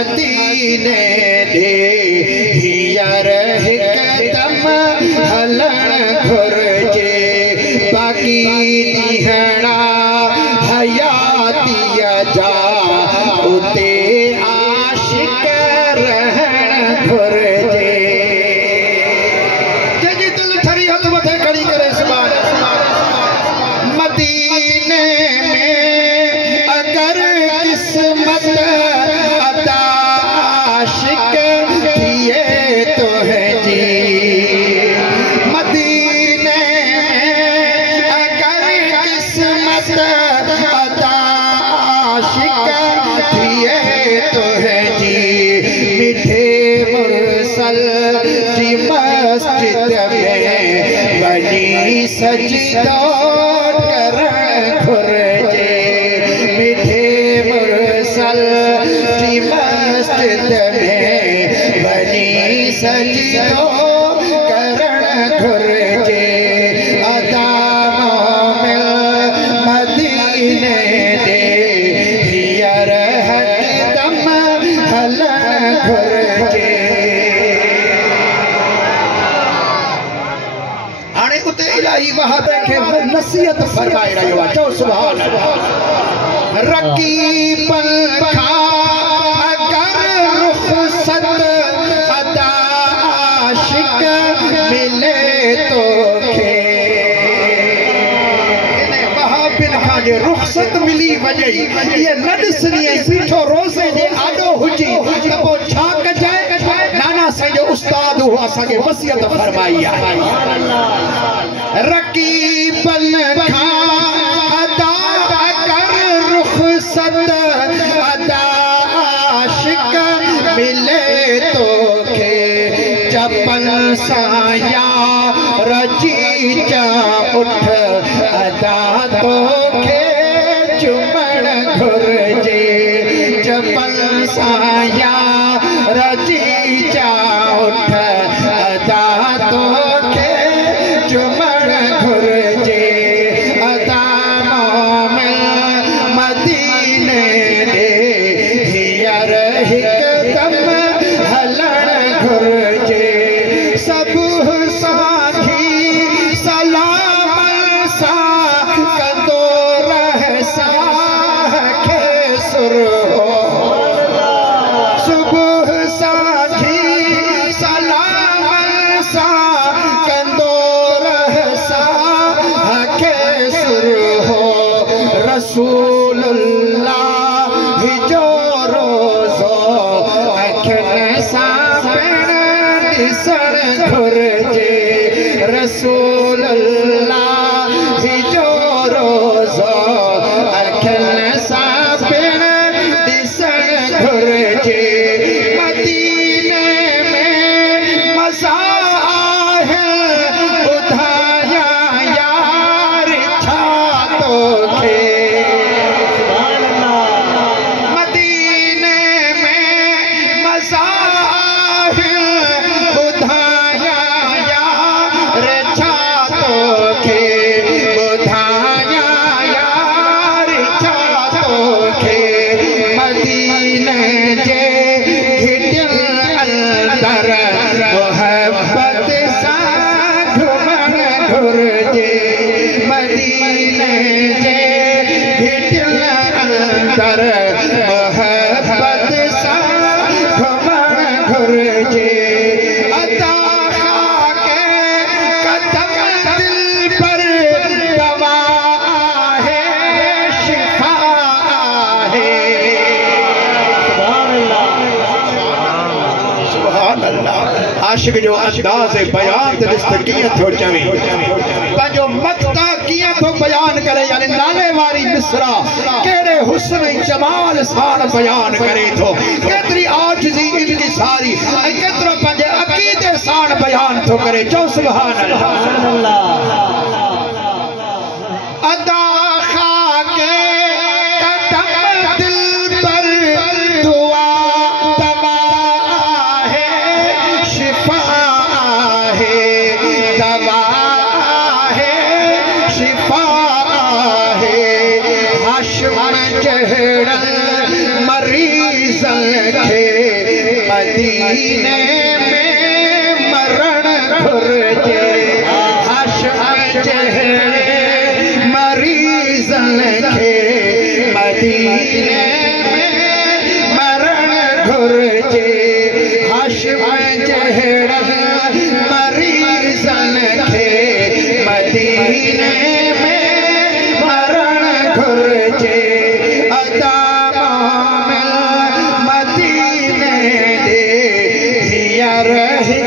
मदीने दे हीयर हिकदम हलण घुर्जे बाकी ॾींहणा हयातीअ जा उते आशिक रहण घुर्जे जंहिंजी दिलि ठरी हथ मथे खड़ी करे मदीने में अगर किस्मत अदा आशिक थिए तो है जी मदीने में अगर किस्मत अदा आशिक थिए तो है जी मीठे मुरसल जी मस्जिद में बनी सजदा घुर्जे मीठे मुरसल जी मस्जिद में बनी सजदो करण घुर्जे अदा मोमिल मदीने दे हीयर हरदम हलण घुर्जे हाणे उते इलाही वहाबे खे नसीहत फरमाए रहियो आहे चओ सुभान अल्लाह रकीबन खा अगर रुखसत अदा आशिक मिले तोखे इने वहाबिन खां जे रुखसत मिली वञे ये न ॾिसणी बीठो रोज़े जे आॾो हुजी त पोइ छा कजाए नाना साईं जो उस्ताद हुआ असांखे वसियत फरमाई आहे रकीबन खां अदा कर रुखसत अदा आशिक मिले तोखे चपन सां यार जी चा उठ अदा तोखे चुमण घुर्जे चपन सां यार जी चा उठ अदा तोखे चुमण घुर्जे अदा मोमिल मदीने दे हीयर हिकदम हलण घुर्जे सभु साथी सलाम सां कंदो रह साह खे सुर सुबुह साथी सलाम सां कंदो रसूलुल्लाह जो रोज़ो अखियुनि सां पिण ॾिसण घुर्जे रसूलुल्लाह जो रोज़ो अखियुनि सां पिण ॾिसण घुर्जे मदीने में मज़ा आहे ॿुधाया यार छा तोखे आशिक जो अंदाज़ बयान ॾिस त कीअं थो चवे पंहिंजो मक़ता कीअं थो बयान करे यानी नाले वारी मिसरा कहिड़े हुस्न ऐं जमाल सां बयान करे थो केतिरी आजिज़ी इंकिसारी ऐं केतिरो पंहिंजे अक़ीदे सां बयान थो करे चओ सुभान अल्लाह अदा मरीज़ खे मदीने में मरण घुर्जे हश्र चेहरे मरीजन के मदीने में मरण घुर्जे हश्र चेहरे मरीजन के मदीने में मरण घुर्जे मदीने दे रहे